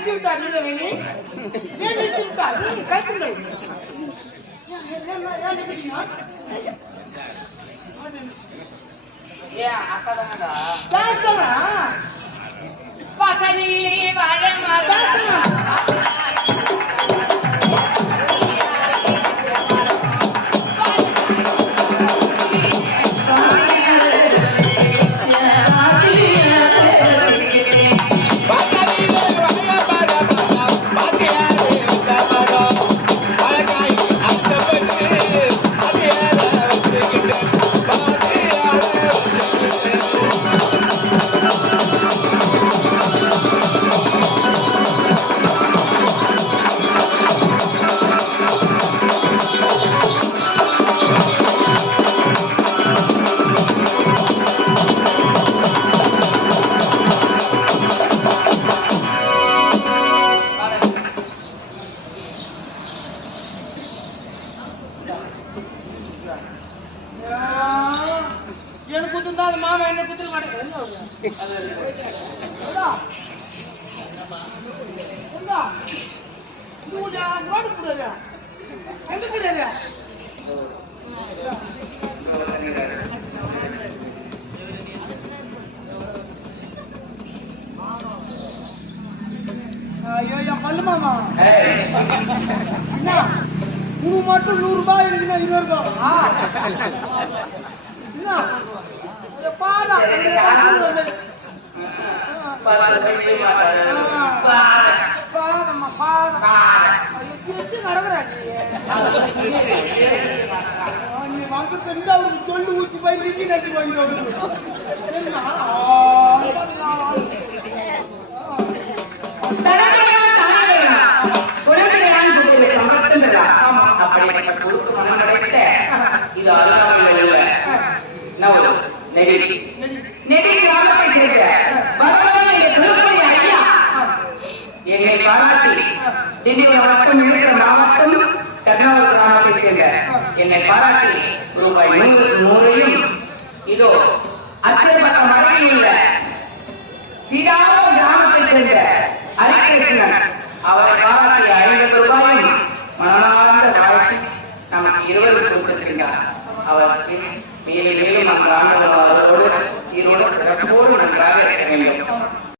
நிறுத்தி விட்டார் நீதவேணி ஏன் நிறுத்தி விட்டார் கைப்பிள்ளை பார்த்தா நீ வாழ மாட்டா எனக்கு குத்துந்தா அது மாமா என்ன குத்துக்க மாட்டேன் என்ன கொடுங்க? ஐயோ பல்லு மாமா. அண்ணா உனக்கு மட்டும் நூறு ரூபாய் இருக்குன்னா இருபது அது பாடா. நீ. வந்து தெரிஞ்சா அவருக்கு சொல்லி ஊத்தி போய் நிக்கி நட்டி வாங்கிட்டு. என்ன? இது அல்லாமல் அல்ல. நவல், நெகிழி. நெகிழி கிராமத்தைச் சேர்ந்த பகவான் என்ற திருப்பதி ஐயா என்னை பாராட்டி திண்டிவனம் வட்டம் இருக்கிற மாவட்டம் தஞ்சாவூர் கிராமத்தைச் சேர்ந்த என்னை பாராட்டி ரூபாய் நூறு நூறையும் இதோ அச்சப்பட்ட மழையில் உள்ள சீதாபுரம் கிராமத்தைச் சேர்ந்த ஹரிகிருஷ்ணன் அவரை பாராட்டிய ஐம்பது ரூபாயும் மனமார்ந்த வாழ்க்கை நமக்கு இருவருக்கு கொடுத்திருக்கிறார் அவருக்கு மேலும் மேலும் அந்த ஆண்டவர் அவரோடு இதோடு சிறப்போடு நன்றாக இருக்க வேண்டும்.